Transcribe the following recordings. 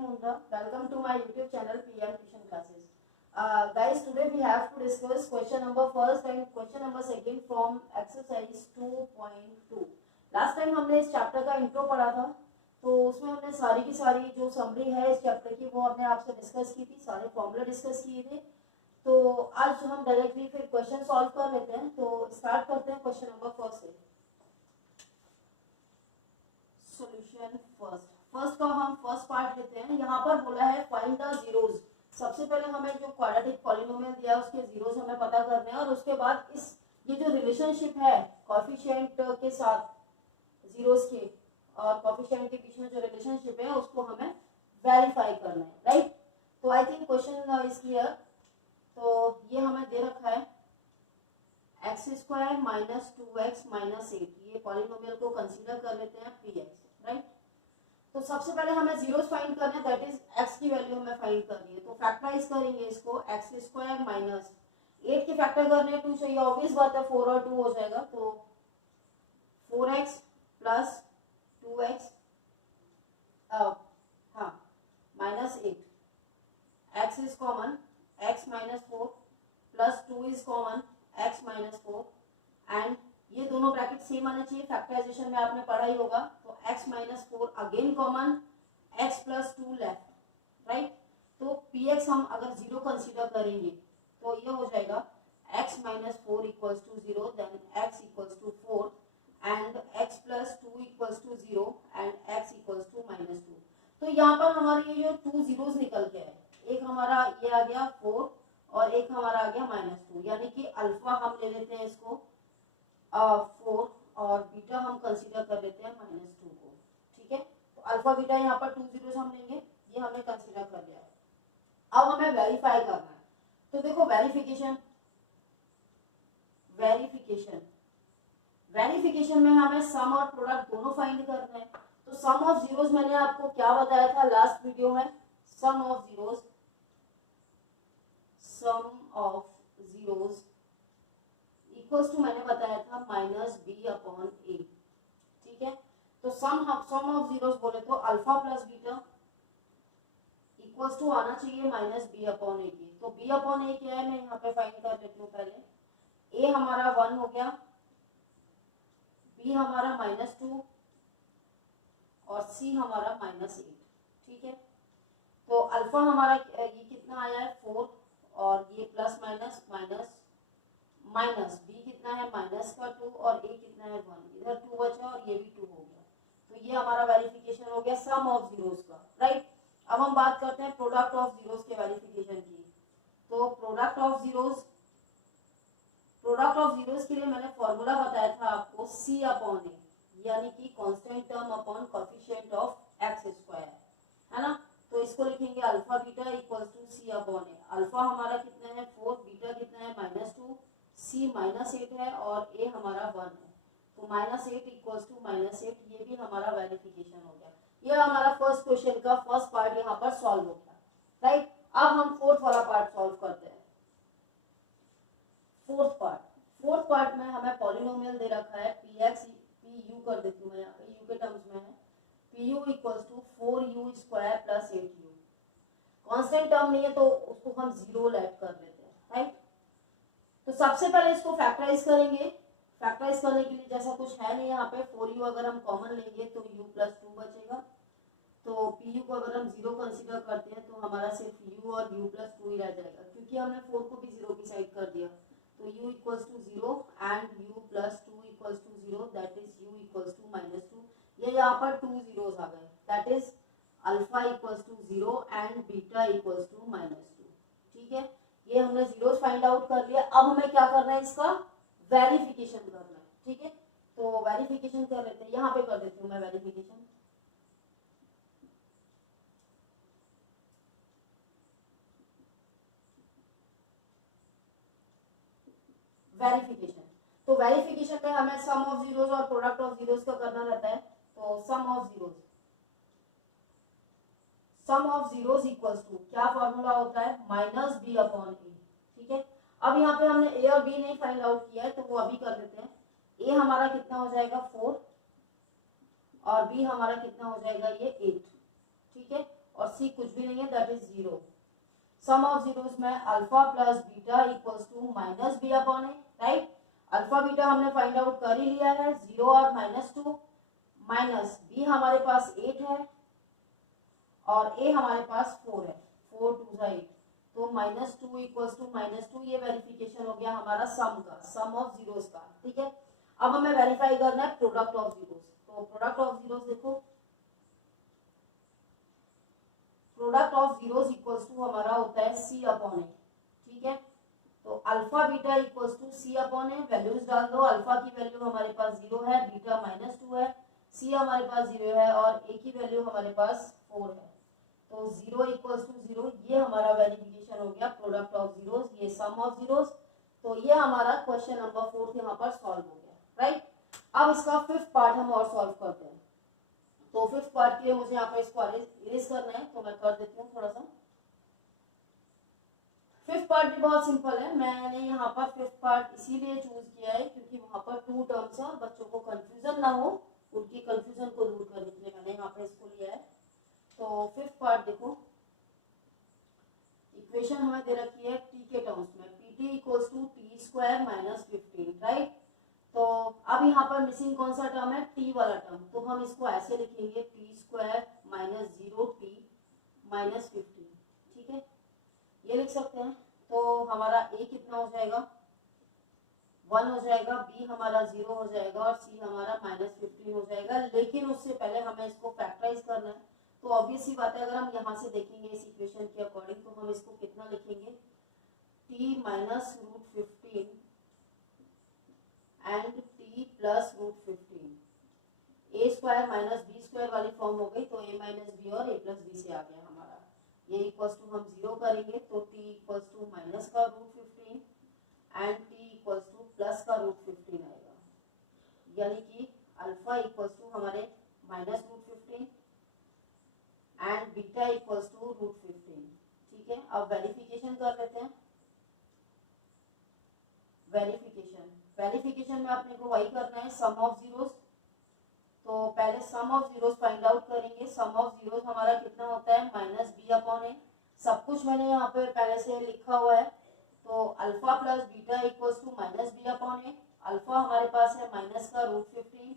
Mundra. Welcome to my YouTube channel PM Tuition Classes. Guys, today we have to discuss question number first and question number second from exercise 2.2. Last time हमने इस chapter का intro पढ़ा था, तो उसमें हमने सारी की सारी जो समरी है इस चैप्टर की वो हमने आपसे डिस्कस की थी, सारे फॉर्मूला डिस्कस किए थे। तो आज हम डायरेक्टली फिर क्वेश्चन सॉल्व कर लेते हैं। तो स्टार्ट करते हैं क्वेश्चन नंबर फर्स्ट से। सॉल्यूशन फर्स्ट का हम फर्स्ट पार्ट लेते हैं। यहाँ पर बोला है फाइंड द जीरोज। सबसे पहले हमें जो क्वाड्रेटिक पॉलिनोमियल दिया है उसके जीरोज हमें पता करने हैं, और उसके बाद इस ये जो रिलेशनशिप है कोएफिशिएंट के साथ जीरोज के और कोएफिशिएंट के बीच में जो रिलेशनशिप है उसको हमें वेरीफाई करना है, राइट। तो I think question is clear. तो ये हमें दे रखा है x square minus 2x minus 8, ये पॉलिनोमियल को कंसीडर कर लेते हैं px, राइट। तो सबसे पहले हमें जीरोस फाइंड करने हैं, दैट इज x की वैल्यू हमें फाइंड करनी है। तो फैक्टराइज करेंगे इसको, एक्स स्क्वायर माइनस 8 के फैक्टर करने 2 चाहिए, ऑब्वियस बात है 4 और 2 हो जाएगा। तो 4x प्लस 2x हाँ minus 8, x is common, x minus 4 plus 2 is common, x minus 4, and ये दोनों ब्रैकेट सेम आना चाहिए, फैक्टराइजेशन में आपने पढ़ा ही होगा। तो x minus 4 again common, x plus 2 left, right. तो px हम अगर 0 कंसीडर करेंगे तो ये हो जाएगा x minus 4 equals to 0, then x equals to 4 and x plus 2 equals to 0 and x equals to minus 2। तो यहाँ पर हमारे ये जो 2 जीरोस निकल के आए, एक हमारा ये आ गया 4 और एक हमारा आ गया माइनस 2, यानी कि अल्फा हम ले लेते हैं इसको 4 और बीटा हम कंसीडर कर लेते हैं माइनस 2 को, ठीक है। तो अल्फा बीटा यहाँ पर 2 जीरोस हम लेंगे, ये हमने कंसीडर कर लिया है। अब हमें वेरीफाई करना है। तो देखो वेरिफिकेशन में हमें सम और प्रोडक्ट दोनों फाइंड करना है। तो सम ऑफ जीरोस मैंने आपको क्या बताया था लास्ट वीडियो में, सम ऑफ जीरोस इक्वल्स टू मैंने बताया था माइनस बी अपॉन ए, ठीक है। तो सम ऑफ जीरोस बोले तो alpha plus beta equals to आना चाहिए माइनस बी अपॉन ए के। तो बी अपॉन ए क्या है मैं यहाँ पे फाइंड कर लेती हूँ पहले। ए हमारा 1 हो गया, बी हमारा माइनस 2 और सी हमारा माइनस 8, ठीक है। तो अल्फा हमारा ये कितना आया है 4 और ये plus minus minus minus, B कितना है माइनस का 2 और ए कितना है 1, इधर 2 बचा और ये भी 2 हो गया। तो ये हमारा वेरिफिकेशन हो गया सम ऑफ जीरोस का, राइट। अब हम बात करते हैं प्रोडक्ट ऑफ जीरोस के वेरिफिकेशन की। तो प्रोडक्ट ऑफ जीरोस के लिए मैंने फॉर्मूला बताया था आपको c अपॉन ए, यानी कि constant term upon coefficient of x square, है ना। तो इसको लिखेंगे alpha beta equals to c upon a. Alpha हमारा कितना है 4, बीटा कितना है माइनस 2, c माइनस 8 है और a हमारा 1 है। तो माइनस 8 इक्वल्स टू माइनस 8, ये भी हमारा वेरिफिकेशन हो गया। ये हमारा फर्स्ट क्वेश्चन का फर्स्ट पार्ट यहाँ पर सॉल्व हो गया, राइट। अब हम फोर्थ वाला पार्ट सॉल्व करते हैं। फोर्थ पार्ट में हमें पॉलिनोमियल दे रखा है px, pu कर देती हूँ मैं यहाँ पे, u के टर्म्स में है pu equals to 4u square plus 8u। Constant term नहीं है तो उसको हम 0 लेट कर लेते हैं, राइट। तो सबसे पहले इसको फैक्टराइज करेंगे। फैक्टराइज करने के लिए जैसा कुछ है नहीं यहाँ पे, 4u अगर हम कॉमन लेंगे तो u प्लस 2 बचेगा। तो pu को अगर हम 0 कंसीडर करते हैं तो हमारा सिर्फ u और u प्लस 2 ही रह जाएगा, क्योंकि हमने 4 को भी 0 की साइड कर दिया। तो u equals to 0 and u plus 2 equals to 0, that is u equals to minus 2। ये यहाँ पर 2 जीरोस आ गए, that is alpha equals to 0 and beta equals to minus 2, ठीक है। ये हमने जीरोस फाइंड आउट कर लिया। अब हमें क्या करना है, इसका वेरिफिकेशन करना है, ठीक है। तो वेरिफिकेशन कर लेते हैं, यहाँ पे कर देती हूँ मैं वेरिफिकेशन। तो वेरिफिकेशन में हमें सम ऑफ जीरोस और प्रोडक्ट ऑफ जीरोस का करना रहता है। तो सम ऑफ जीरोस इक्वल्स टू क्या फॉर्मूला होता है माइनस बी अपॉन ए, ठीक है। अब यहाँ पे हमने ए और बी नहीं फाइंड आउट किया है तो वो अभी कर लेते हैं। ए हमारा कितना हो जाएगा 4 और बी हमारा कितना हो जाएगा ये 8, ठीक है। और सी कुछ भी नहीं है, that is 0। Sum of zeros में alpha plus beta equals to minus B upon A, right. Alpha beta हमने फाइंड आउट कर ही लिया है, 0 और -2, माइनस बी हमारे पास 8 है और ए हमारे पास 4 है, 4 2 8, तो -2 इक्वल्स टू -2। ये वेरिफिकेशन हो गया हमारा सम का, सम ऑफ जीरोस का, ठीक है। अब हमें वेरीफाई करना है प्रोडक्ट ऑफ जीरोस। तो प्रोडक्ट ऑफ जीरोस देखो, product of zeros equals to हमारा होता है सी अपॉन ए, ठीक है। तो alpha beta equals to c upon a, values डाल दो। अल्फा की वैल्यू हमारे पास 0 है, बीटा -2 है, सी हमारे पास 0 है और ए की वैल्यू हमारे पास 4 है। तो 0 इक्वल्स टू 0, ये हमारा वेरिफिकेशन हो गया प्रोडक्ट ऑफ जीरोस, ये सम ऑफ जीरोस। तो ये हमारा क्वेश्चन नंबर 4 यहाँ पर सॉल्व हो गया, राइट। अब इसका 5th पार्ट हम और सॉल्व करते हैं। तो 5th पार्ट के लिए मुझे यहाँ पर इसको इरेज करना है, तो मैं कर देती हूँ थोड़ा सा। 5th पार्ट भी बहुत सिंपल है। मैंने यहाँ पर 5th पार्ट इसीलिए चूज किया है क्योंकि वहां पर 2 टर्म्स है और बच्चों को कंफ्यूजन ना हो, उनकी कंफ्यूजन को दूर करने के लिए मैंने यहाँ पर इसको लिया है। तो 5th पार्ट देखो, इक्वेशन हमें दे रखी है टी के टर्म्स में, pt equals to t square minus 15, right. तो अब यहाँ पर मिसिंग कौन सा टर्म है, टी वाला टर्म, तो हम इसको ऐसे लिखेंगे T square minus 0t minus 15, ठीक है, ये लिख सकते हैं। तो हमारा a कितना हो जाएगा, 1 हो जाएगा, b हमारा 0 हो जाएगा और c हमारा -15 हो जाएगा। लेकिन उससे पहले हमें इसको फैक्टराइज करना है। तो ऑब्वियस सी बात है, अगर हम यहाँ से देखेंगे इस इक्वेशन के अकॉर्डिंग, तो हम इसको कितना लिखेंगे, t minus √15 and t plus √15, a square minus b square वाली फॉर्म हो गई, तो a माइनस बी और a प्लस बी से आ गया हमारा। ये इक्वल्स टू हम 0 करेंगे तो t इक्वल्स टू माइनस का √15 and t equals to plus का √15 आएगा, यानी कि अल्फा इक्वल्स टू हमारे minus √15 and beta equals to √15, ठीक है। अब वेरिफिकेशन कर लेते हैं। वेरिफिकेशन में अपने को वही करना है, सम ऑफ जीरोस। तो पहले सम ऑफ जीरोस फाइंड आउट करेंगे। सम ऑफ जीरोस हमारा कितना होता है, माइनस बी अपॉन ए। सब कुछ मैंने यहाँ पे पहले से लिखा हुआ है। तो alpha plus beta equals to minus B upon a. Alpha हमारे पास है माइनस का √15,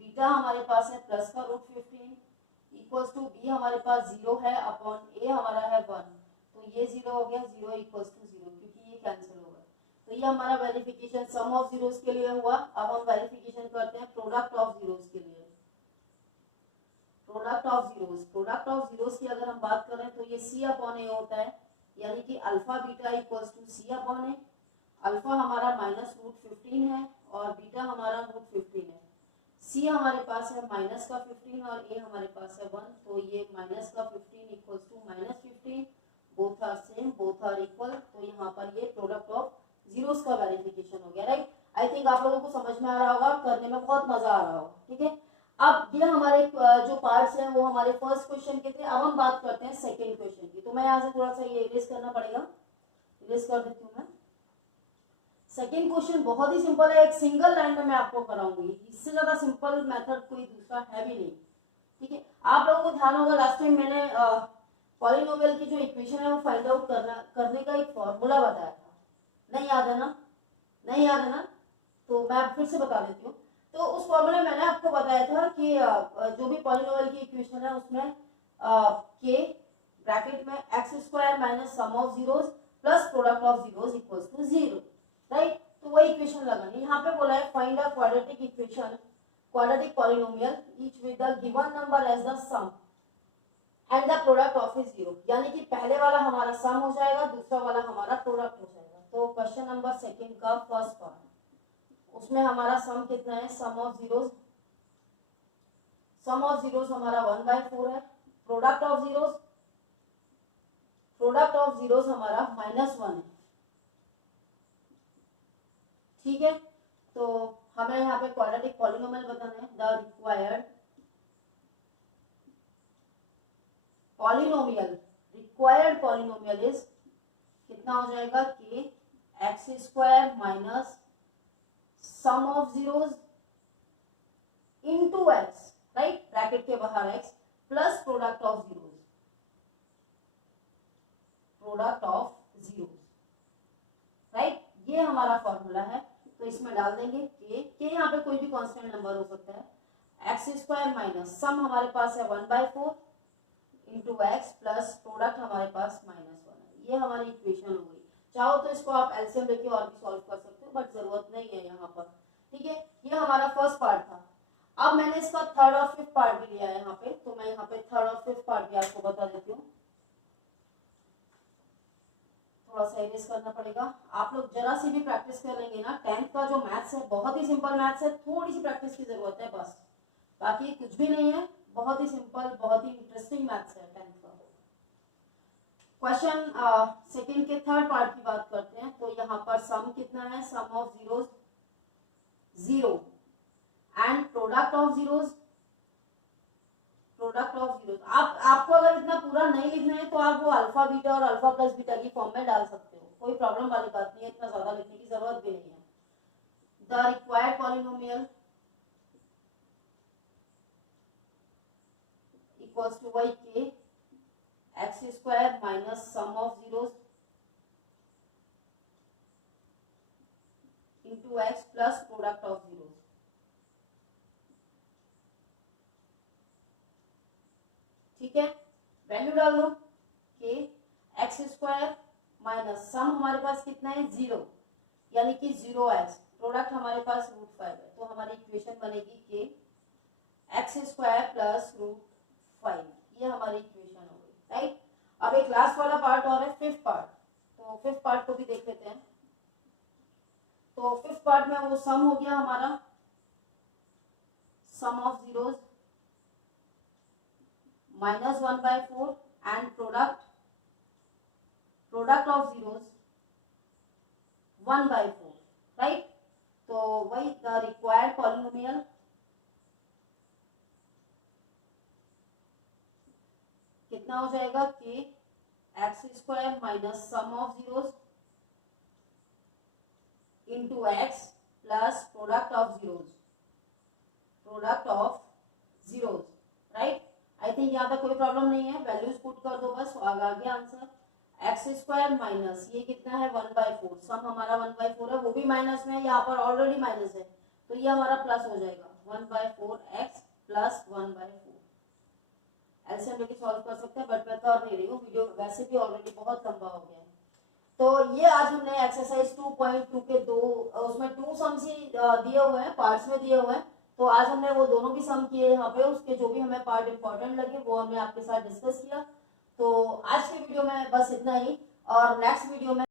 बीटा हमारे पास है प्लस का √15, इक्वल्स टू बी हमारे पास 0 है अपॉन ए हमारा है 1, तो ये 0 हो गया, 0 इक्वल्स टू 0 क्योंकि ये कैंसिल हो गया। तो ये हमारा वेरिफिकेशन सम ऑफ जीरोस के लिए हुआ। अब हम वेरिफिकेशन करते हैं प्रोडक्ट ऑफ जीरोस के लिए। प्रोडक्ट ऑफ जीरोस की अगर हम बात करें तो ये सी अपॉन ए होता है, यानी कि alpha beta equals to c upon a. Alpha हमारा माइनस √15 है और बीटा हमारा √15 है। सी हमारे पास है माइनस का 15 और ए हमारे पास है 1, तो ये माइनस का 15 equals to -15, both are same, both are equal. तो यहाँ पर ये प्रोडक्ट ऑफ जीरोस का वेरिफिकेशन हो गया, राइट। आई थिंक आप लोगों को समझ में आ रहा होगा, करने में बहुत मजा आ रहा होगा, ठीक है। अब ये हमारे जो पार्ट्स हैं वो हमारे फर्स्ट क्वेश्चन के थे। अब हम बात करते हैं सेकंड क्वेश्चन की। तो मैं यहाँ से थोड़ा सा ये इरेज करना पड़ेगा, इरेज कर देती हूँ मैं। सेकंड क्वेश्चन बहुत ही सिंपल है, एक सिंगल लाइन में मैं आपको कराऊंगी, इससे ज्यादा सिंपल मेथड कोई दूसरा है भी नहीं, ठीक है। आप लोगों को ध्यान होगा लास्ट टाइम मैंने पॉलिनोमियल की जो इक्वेशन है वो फाइंड आउट करने का एक फॉर्मूला बताया था, नहीं याद है ना, नहीं याद है ना, तो मैं फिर से बता देती हूँ। तो उस फॉर्मूले में मैंने आपको बताया था कि जो भी पॉलिनोमियल की इक्वेशन है उसमें के ब्रैकेट में x² minus sum of zeros plus product of zeros equals to 0, right. तो वही इक्वेशन लगानी। यहाँ पे बोला है find a quadratic equation, quadratic polynomial each with the given number as the sum and the product of is 0, यानी कि पहले वाला हमारा सम हो जाएगा, दूसरा वाला हमारा प्रोडक्ट हो जाएगा। तो क्वेश्चन नंबर सेकंड का फर्स्ट पार्ट, उसमें हमारा सम कितना है, सम ऑफ जीरोस हमारा 1/4 है। प्रोडक्ट ऑफ जीरोस हमारा -1 है, ठीक है। तो हमें यहाँ पे क्वाड्रेटिक पॉलिनोमियल बताना है। द रिक्वायर्ड पॉलिनोमियल इज कितना हो जाएगा, कि x² minus sum of zeros into x, right, bracket के बाहर x plus product of zeros. Product of zero, right. ये हमारा फॉर्मूला है। तो इसमें डाल देंगे के यहाँ पे कोई भी कांस्टेंट नंबर हो सकता है, एक्स स्क्वायर माइनस सम हमारे पास है 1/4 इंटू एक्स प्लस प्रोडक्ट हमारे पास -1 है। ये हमारी इक्वेशन हो गई। चाहो तो इसको आप एलसीएम लेके और भी सॉल्व कर सकते हो, बट जरूरत नहीं है यहाँ पर, ठीक है। ये हमारा फर्स्ट पार्ट था। अब मैंने इसका थर्ड और फिफ्थ पार्ट भी लिया है यहाँ पे, तो मैं यहाँ पे थर्ड और फिफ्थ पार्ट भी आपको बता देती हूँ। थोड़ा सा इरेज करना पड़ेगा। आप लोग जरा सी भी प्रैक्टिस कर लेंगे ना, 10th का जो मैथ्स है बहुत ही सिंपल मैथ्स है, थोड़ी सी प्रैक्टिस की जरूरत है बस, बाकी कुछ भी नहीं है, बहुत ही सिंपल बहुत ही इंटरेस्टिंग मैथ्स है 10th का। क्वेश्चन सेकंड के थर्ड पार्ट की बात करते हैं। तो यहाँ पर सम कितना है, sum of zeros 0 and product of zeros, product of zeros. आपको अगर इतना पूरा नहीं लिखना है तो आप वो अल्फा बीटा और अल्फा प्लस बीटा की फॉर्म में डाल सकते हो, कोई प्रॉब्लम वाली बात नहीं है, इतना ज्यादा लिखने की जरूरत भी नहीं है। The required polynomial equals to Y के X square minus sum of zeros into X plus product of zeros. ठीक है, वैल्यू डाल दो के एक्स स्क्वायर माइनस सम हमारे पास कितना है 0, यानी कि 0x, प्रोडक्ट हमारे पास √5 है। तो हमारी इक्वेशन बनेगी के एक्स स्क्वायर प्लस √5, ये हमारी इक्वेशन हो गई, राइट। अब एक लास्ट वाला पार्ट और है, फिफ्थ पार्ट। तो फिफ्थ पार्ट को भी देख लेते हैं। तो फिफ्थ पार्ट में वो सम हो गया हमारा, sum of zeros -1/4 and product of zeros 1/4, right. तो वही द रिक्वायर्ड पॉलिनोमियल कितना हो जाएगा, कि X square minus sum of zeros into X plus product of zeros, right. I think यहाँ तक कोई प्रॉब्लम नहीं है, वैल्यूज पुट कर दो बस, आ गया आंसर। एक्स स्क्वायर माइनस ये कितना है 1/4, सम हमारा 1/4 है, वो भी माइनस में है, यहाँ पर ऑलरेडी माइनस है, तो ये हमारा प्लस हो जाएगा 1/4 एक्स प्लस 1/4। एलसीएम लेके सॉल्व कर सकते हैं, बट मैं कर नहीं रही हूँ, वीडियो वैसे भी ऑलरेडी बहुत लंबा हो गया है। तो ये आज हमने एक्सरसाइज 2.2 के दो, उसमें 2 सम्स ही दिए हुए हैं, पार्ट्स में दिए हुए हैं। तो आज हमने वो दोनों भी सम किए यहाँ पे, उसके जो भी हमें पार्ट इंपॉर्टेंट लगे वो हमने आपके साथ डिस्कस किया। तो आज के वीडियो में बस इतना ही, और नेक्स्ट वीडियो में